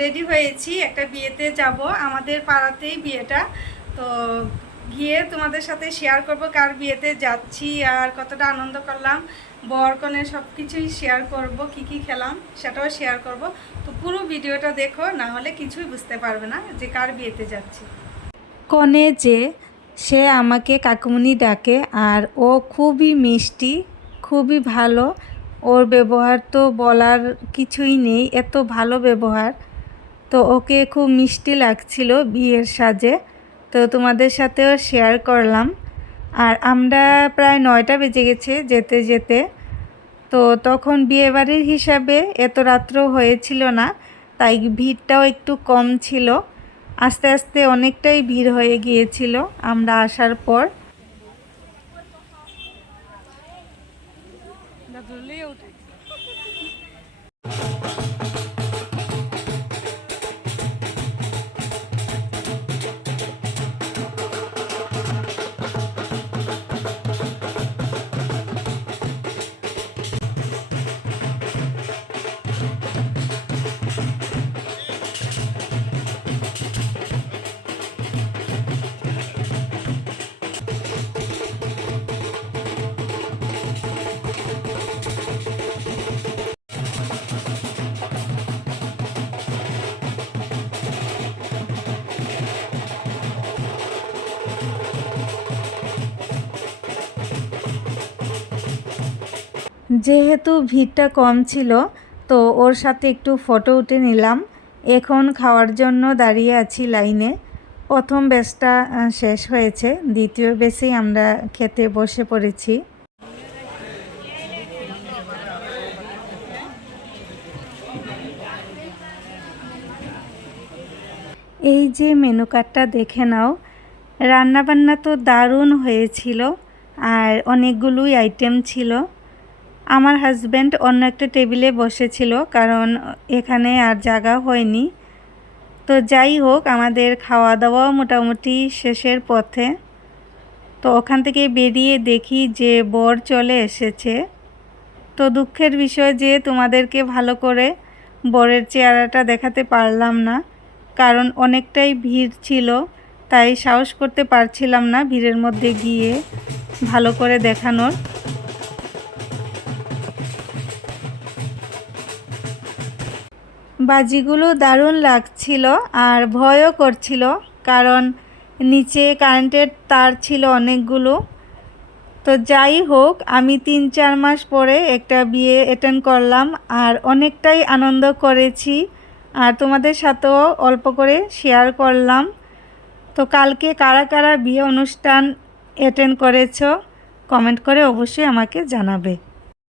Ready হয়েছি, একটা বিয়েতে যাব। আমাদের পাড়াতেই বিয়েটা। তো গিয়ে তোমাদের সাথে শেয়ার করব কার বিয়েতে যাচ্ছি, আর কতটা আনন্দ করলাম। বর কনে সব কিছুই শেয়ার করব, কি কি খেলাম, সেটাও শেয়ার করব। তো পুরো ভিডিওটা দেখো, না হলে কিছুই বুঝতে পারবে না যে কার বিয়েতে যাচ্ছি। কনে যে সে আমাকে কাকুমনি ডাকে, আর ও খুবই মিষ্টি, খুবই ভালো। ওর ব্যবহার তো বলার কিছুই নেই, এত ভালো ব্যবহার। তো ওকে খুব মিষ্টি লাগছিল বিয়ের সাজে। তো তোমাদের সাথেও শেয়ার করলাম। আর আমরা প্রায় নয়টা বেজে গেছে যেতে যেতে। তো তখন বিয়েবাড়ির হিসাবে এত রাত্র হয়েছিল না, তাই ভিড়টাও একটু কম ছিল। আস্তে আস্তে অনেকটাই ভিড় হয়ে গিয়েছিল আমরা আসার পর। যেহেতু ভিড়টা কম ছিল, তো ওর সাথে একটু ফটো উঠে নিলাম। এখন খাওয়ার জন্য দাঁড়িয়ে আছি লাইনে। প্রথম বেসটা শেষ হয়েছে। দ্বিতীয় বেসেই আমরা খেতে বসে পড়েছি। এই যে মেনু কার্ডটা দেখে নাও। রান্নাবান্না তো দারুণ হয়েছিল, আর অনেকগুলোই আইটেম ছিল। আমার হাজব্যান্ড অন্য একটা টেবিলে বসেছিল, কারণ এখানে আর জায়গা হয়নি। তো যাই হোক, আমাদের খাওয়া দাওয়াও মোটামুটি শেষের পথে। তো ওখান থেকে বেরিয়ে দেখি যে বর চলে এসেছে। তো দুঃখের বিষয় যে তোমাদেরকে ভালো করে বরের চেহারাটা দেখাতে পারলাম না, কারণ অনেকটাই ভিড় ছিল, তাই সাহস করতে পারছিলাম না ভিড়ের মধ্যে গিয়ে ভালো করে দেখানোর। বাজিগুলো দারুণ লাগছিল আর ভয়ও করছিল, কারণ নিচে কারেন্টের তার ছিল অনেকগুলো। তো যাই হোক, আমি তিন চার মাস পরে একটা বিয়ে অ্যাটেন্ড করলাম আর অনেকটাই আনন্দ করেছি আর তোমাদের সাথেও অল্প করে শেয়ার করলাম। তো কালকে কারা কারা বিয়ে অনুষ্ঠান অ্যাটেন্ড করেছ কমেন্ট করে অবশ্যই আমাকে জানাবে।